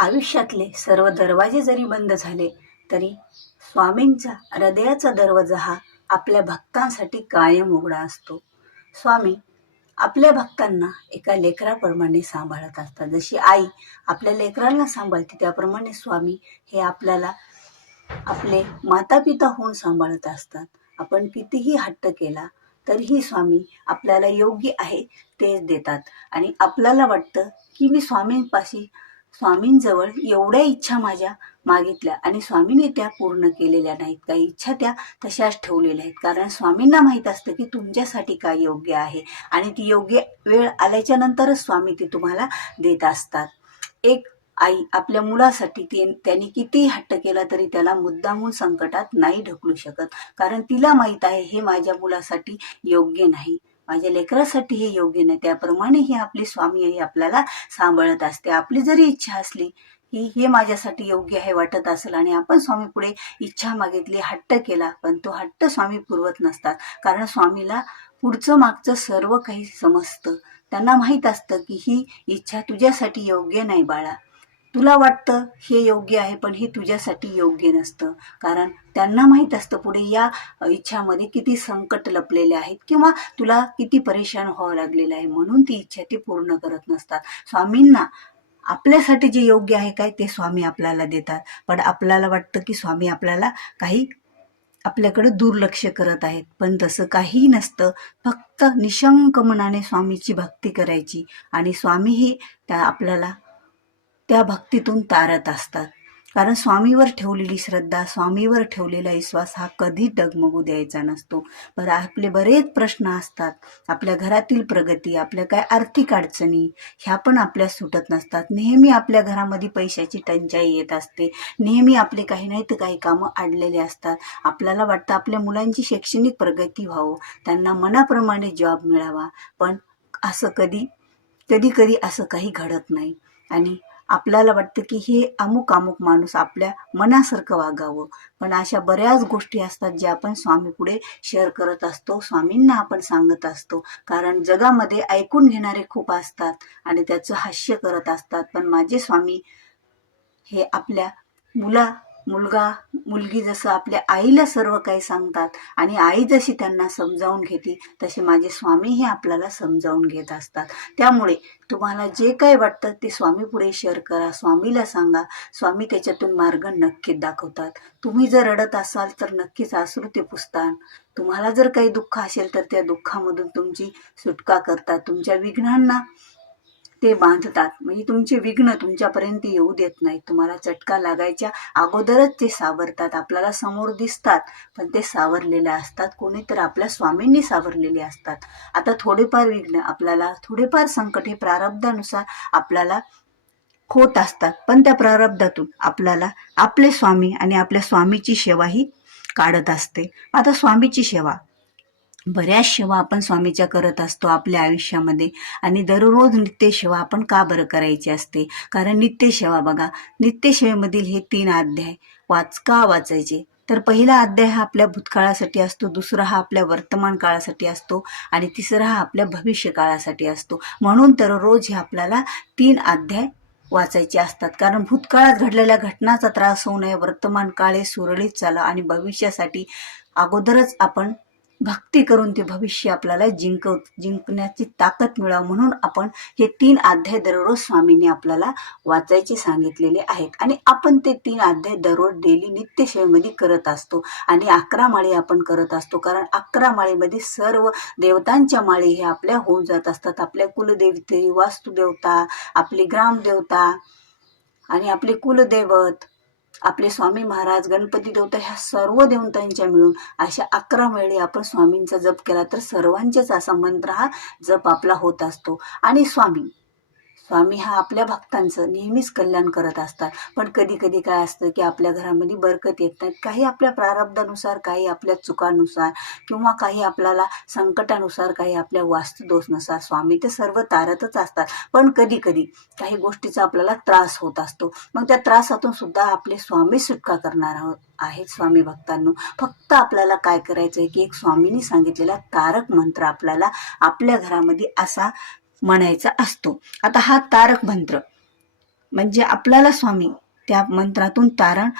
आयुष्यातले सर्व दरवाजे जरी बंद झाले तरी स्वामींचा हृदयाचा दरवाजा हा आपल्या भक्तांसाठी कायम उघडा असतो. स्वामी आपल्या भक्तांना एका लेकराप्रमाणे सांभाळत असतात. जशी आई आपल्या लेकरांना सांभाळते त्याप्रमाणे स्वामी हे आपल्याला आपले माता पिता होऊन सांभाळत असतात. आपण कितीही हट्ट केला तरीही स्वामी आपल्याला योग्य आहे तेच देतात. आणि आपल्याला वाटतं की मी स्वामींपाशी स्वामींजवळ एवढ्या इच्छा माझ्या मागितल्या आणि स्वामीने त्या पूर्ण केलेल्या नाहीत. काही इच्छा त्या तशाच ठेवलेल्या आहेत. कारण स्वामींना माहीत असतं की तुमच्यासाठी काय योग्य आहे. आणि ती योग्य वेळ आल्याच्या नंतरच स्वामी ती तुम्हाला देत असतात. एक आई आपल्या मुलासाठी ती त्यांनी कितीही हट्ट केला तरी त्याला मुद्दामून संकटात नाही ढकलू शकत. कारण तिला माहीत आहे हे माझ्या मुलासाठी योग्य नाही. माझ्या लेकरासाठी हे योग्य नाही. त्याप्रमाणे ही आपली स्वामी ही आपल्याला सांभाळत असते. आपली जरी इच्छा असली की हे माझ्यासाठी योग्य आहे वाटत असेल आणि आपण स्वामी पुढे इच्छा मागितली हट्ट केला पण तो हट्ट स्वामी पुरवत नसतात. कारण स्वामीला पुढचं मागचं सर्व काही समजतं. त्यांना माहीत असतं की ही इच्छा तुझ्यासाठी योग्य नाही बाळा. तुला वाटतं हे योग्य आहे पण हे तुझ्यासाठी योग्य नसतं. कारण त्यांना माहीत असतं पुढे या इच्छामध्ये किती संकट लपलेले आहेत किंवा तुला किती परेशान व्हावं लागलेलं आहे म्हणून ती इच्छा ते पूर्ण करत नसतात. स्वामींना आपल्यासाठी जे योग्य आहे काय ते स्वामी आपल्याला देतात. पण आपल्याला वाटतं की स्वामी आपल्याला काही आपल्याकडे दुर्लक्ष करत आहेत. पण तसं काहीही नसतं. फक्त निशंक मनाने स्वामीची भक्ती करायची आणि स्वामी हे त्या आपल्याला त्या भक्तीतून तारत असतात. कारण स्वामीवर ठेवलेली श्रद्धा स्वामीवर ठेवलेला विश्वास हा कधी डगमगू द्यायचा नसतो. पर आपले बरेच प्रश्न असतात. आपल्या घरातील प्रगती आपल्या काय आर्थिक अडचणी ह्या पण आपल्या सुटत नसतात. नेहमी आपल्या घरामध्ये पैशाची टंचाई येत असते. नेहमी आपले काही नाही तर काही कामं अडलेले असतात. आपल्याला वाटतं आपल्या मुलांची शैक्षणिक प्रगती व्हावं. त्यांना मनाप्रमाणे जॉब मिळावा. पण असं कधी कधी कधी असं काही घडत नाही. आणि आपल्याला वाटतं की हे अमुक अमुक माणूस आपल्या मनासारखं वागावं. पण अशा बऱ्याच गोष्टी असतात ज्या आपण स्वामी पुढे शेअर करत असतो स्वामींना आपण सांगत असतो. कारण जगामध्ये ऐकून घेणारे खूप असतात आणि त्याचं हास्य करत असतात. पण माझे स्वामी हे आपल्या मुला मुलगा मुलगी जसं आपल्या आईला सर्व काही सांगतात आणि आई जशी त्यांना समजावून घेते तसे माझे स्वामीही आपल्याला समजावून घेत असतात. त्यामुळे तुम्हाला जे काही वाटतं ते स्वामी पुढे शेअर करा स्वामीला सांगा. स्वामी त्याच्यातून मार्ग नक्कीच दाखवतात. तुम्ही जर रडत असाल तर नक्कीच आसरू ते पुसतात तुम्हाला जर काही दुःख असेल तर त्या दुःखामधून तुमची सुटका करतात. तुमच्या विघ्नांना ते बांधतात. म्हणजे तुमचे विघ्न तुमच्यापर्यंत येऊ देत नाहीत. तुम्हाला चटका लागायच्या अगोदरच ते सावरतात. आपल्याला समोर दिसतात पण ते सावरलेले असतात. कोणी तर आपल्या स्वामींनी सावरलेले असतात. आता थोडेफार विघ्न आपल्याला थोडेफार संकट हे प्रारब्धानुसार आपल्याला होत असतात. पण त्या प्रारब्धातून आपल्याला आपले स्वामी आणि आपल्या स्वामीची सेवा ही काढत असते. आता स्वामीची सेवा. बऱ्याच सेवा आपण स्वामीच्या करत असतो आपल्या आयुष्यामध्ये. आणि दररोज नित्यसेवा आपण का बरं करायची असते? कारण नित्यसेवा बघा नित्यसेवेमधील हे तीन अध्याय. वाच का वाचायचे. तर पहिला अध्याय हा आपल्या भूतकाळासाठी असतो दुसरा हा आपल्या वर्तमान काळासाठी असतो आणि तिसरा हा आपल्या भविष्य काळासाठी असतो. म्हणून तर रोज हे आपल्याला तीन अध्याय वाचायचे असतात. कारण भूतकाळात घडलेल्या घटनाचा त्रास होऊ नये वर्तमान काळे सुरळीत चाला आणि भविष्यासाठी अगोदरच आपण भक्ती करून ते भविष्य आपल्याला जिंक जिंकण्याची ताकद मिळावं म्हणून आपण हे तीन अध्याय दररोज स्वामींनी आपल्याला वाचायचे सांगितलेले आहेत. आणि आपण ते तीन अध्याय दररोज डेली नित्यसेवेमध्ये करत असतो. आणि अकरा माळी आपण करत असतो. कारण अकरा माळीमध्ये सर्व देवतांच्या माळी हे आपल्या होऊन जात असतात. आपल्या कुलदेवते वास्तुदेवता आपली ग्रामदेवता आणि आपले कुलदैवत आपले स्वामी महाराज गणपती देवता ह्या सर्व देवतांच्या मिळून अशा अकरा वेळी आपण स्वामींचा जप केला तर सर्वांचेच असा मंत्र हा जप आपला होत असतो. आणि स्वामी स्वामी हा आपल्या भक्तांचं नेहमीच कल्याण करत असतात. पण कधी कधी काय असतं की आपल्या घरामध्ये बरकत येत नाहीत. काही आपल्या प्रारब्धानुसार काही आपल्या चुकानुसार किंवा काही आपल्याला संकटानुसार काही आपल्या वास्तुदोषनुसार स्वामी ते सर्व तारतच असतात. पण कधी कधी काही गोष्टीचा आपल्याला त्रास होत असतो. मग त्या त्रासातून सुद्धा आपले स्वामी सुटका करणार आहोत आहेत स्वामी भक्तांनो. फक्त आपल्याला काय करायचं आहे की एक स्वामींनी सांगितलेला तारक मंत्र आपल्याला आपल्या घरामध्ये असा म्हणायचा असतो. आता हा तारक मंत्र. म्हणजे आपल्याला स्वामी त्या मंत्रातून तारण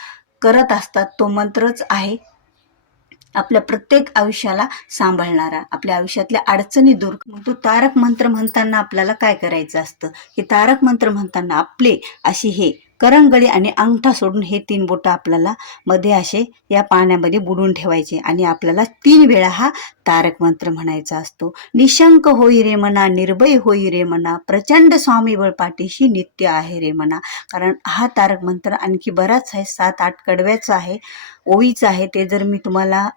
करत असतात तो मंत्रच आहे. आपल्या प्रत्येक आयुष्याला सांभाळणारा आपल्या आयुष्यातल्या अडचणी दूर मग तो तारक मंत्र म्हणताना आपल्याला काय करायचं असतं? की तारक मंत्र म्हणताना आपले अशी हे करंगळी आणि अंगठा सोडून हे तीन बोटं आपल्याला मध्ये असे या पाण्यामध्ये बुडून ठेवायचे. आणि आपल्याला तीन वेळा हा तारक मंत्र म्हणायचा असतो. निशंक होई रे मना निर्भय होई रे मना प्रचंड स्वामी बळ पाठीशी नित्य आहे रे मना. कारण हा तारक मंत्र आणखी बराच आहे सात आठ कडव्याचा आहे ओळीचं आहे. ते जर मी तुम्हाला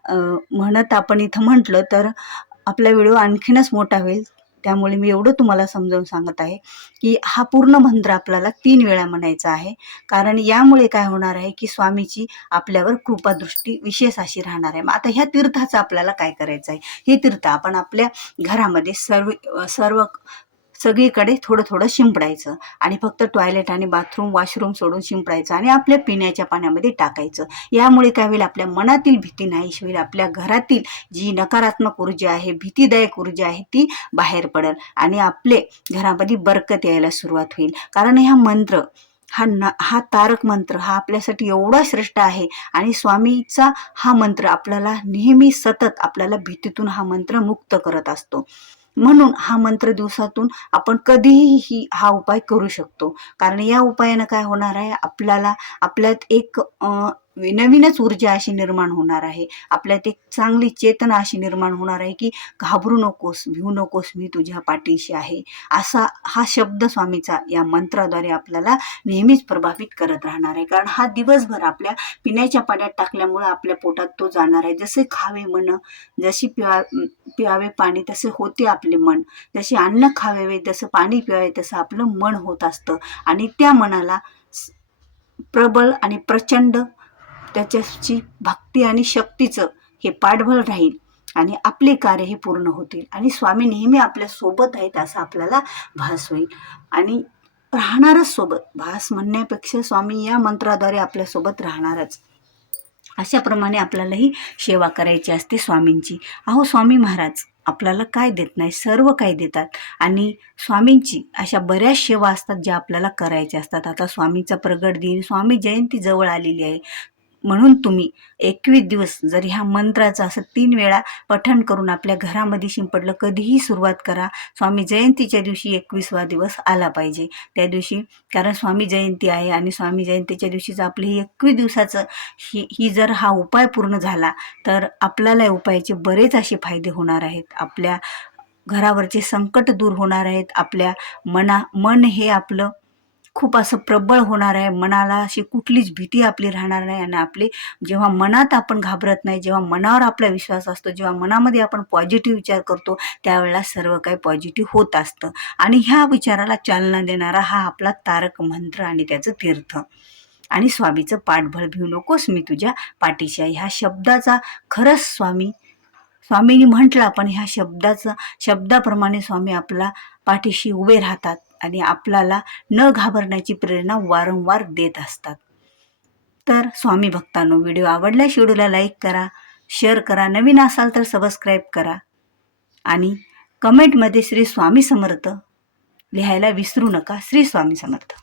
म्हणत आपण इथं म्हटलं तर आपला व्हिडिओ आणखीनच मोठा होईल. त्यामुळे मी एवढं तुम्हाला समजावून सांगत आहे की हा पूर्ण मंत्र आपल्याला तीन वेळा म्हणायचा आहे. कारण यामुळे काय होणार आहे की स्वामीची आपल्यावर कृपादृष्टी विशेष अशी राहणार आहे. मग आता ह्या तीर्थाचं आपल्याला काय करायचं आहे? हे तीर्थ आपण आपल्या घरामध्ये सर्व सर्व सगळीकडे थोडं थोडं शिंपडायचं आणि फक्त टॉयलेट आणि बाथरूम वॉशरूम सोडून शिंपडायचं आणि आपल्या पिण्याच्या पाण्यामध्ये टाकायचं. यामुळे काय होईल? आपल्या मनातील भीती नाहीशी होईल. आपल्या घरातील जी नकारात्मक ऊर्जा आहे भीतीदायक ऊर्जा आहे ती बाहेर पडेल आणि आपले घरामध्ये बरकत यायला सुरुवात होईल. कारण हा मंत्र हा न हा तारक मंत्र हा आपल्यासाठी एवढा श्रेष्ठ आहे आणि स्वामीचा हा मंत्र आपल्याला नेहमी सतत आपल्याला भीतीतून हा मंत्र मुक्त करत असतो. म्हणून हा मंत्र दिवसातून आपण कधीही हा उपाय करू शकतो. कारण या उपायानं काय होणार आहे? आपल्याला आपल्यात एक नवीनच ऊर्जा अशी निर्माण होणार आहे. आपल्यात एक चांगली चेतना अशी निर्माण होणार आहे की घाबरू नकोस भिवू नकोस मी तुझ्या पाठीशी आहे. असा हा शब्द स्वामीचा या मंत्राद्वारे आपल्याला नेहमीच प्रभावित करत राहणार आहे. कारण हा दिवसभर आपल्या पिण्याच्या पाण्यात टाकल्यामुळे आपल्या पोटात तो जाणार आहे. जसे खावे मन जशी पिवा पिवावे पाणी तसे होते आपले मन. जसे अन्न खावे तसं पाणी पिवावे तसं आपलं मन होत असतं. आणि त्या मनाला प्रबळ आणि प्रचंड त्याच्याची भक्ती आणि शक्तीचं हे पाठबळ राहील आणि आपले कार्य हे पूर्ण होतील. आणि स्वामी नेहमी आपल्यासोबत आहेत असं आपल्याला भास होईल. आणि राहणारच सोबत. भास म्हणण्यापेक्षा स्वामी या मंत्राद्वारे आपल्यासोबत राहणारच. अशाप्रमाणे आपल्यालाही सेवा करायची असते स्वामींची. अहो स्वामी महाराज आपल्याला काय देत नाही? सर्व काही देतात. आणि स्वामींची अशा बऱ्याच सेवा असतात ज्या आपल्याला करायच्या असतात. आता स्वामीचा प्रगट दिन स्वामी जयंती जवळ आलेली आहे. म्हणून तुम्ही एकवीस दिवस जर ह्या मंत्राचं असं तीन वेळा पठण करून आपल्या घरामध्ये शिंपडलं कधीही सुरुवात करा. स्वामी जयंतीच्या दिवशी एकवीसवा दिवस आला पाहिजे. त्या दिवशी कारण स्वामी जयंती आहे आणि स्वामी जयंतीच्या दिवशीच आपलं हे एकवीस दिवसाचं ही ही जर हा उपाय पूर्ण झाला तर आपल्याला या उपायाचे बरेच असे फायदे होणार आहेत. आपल्या घरावरचे संकट दूर होणार आहेत. आपल्या मना मन हे आपलं खूप असं प्रबळ होणार आहे. मनाला अशी कुठलीच भीती आपली राहणार नाही आणि आपली जेव्हा मनात आपण घाबरत नाही जेव्हा मनावर आपला विश्वास असतो जेव्हा मनामध्ये आपण पॉझिटिव्ह विचार करतो त्यावेळेला सर्व काही पॉझिटिव्ह होत असतं. आणि ह्या विचाराला चालना देणारा हा आपला तारक मंत्र आणि त्याचं तीर्थ. आणि स्वामीचं पाठबळ भिवू नकोस मी तुझ्या पाठीशी ह्या शब्दाचा खरंच स्वामी स्वामींनी म्हटलं आपण ह्या शब्दाचं शब्दाप्रमाणे स्वामी आपला पाठीशी उभे राहतात. आणि आपल्याला न घाबरण्याची प्रेरणा वारंवार देत असतात. तर स्वामी भक्तांनो व्हिडिओ आवडल्यास व्हिडिओला लाईक करा शेअर करा नवीन असाल तर सबस्क्राईब करा आणि कमेंटमध्ये श्री स्वामी समर्थ लिहायला विसरू नका. श्री स्वामी समर्थ.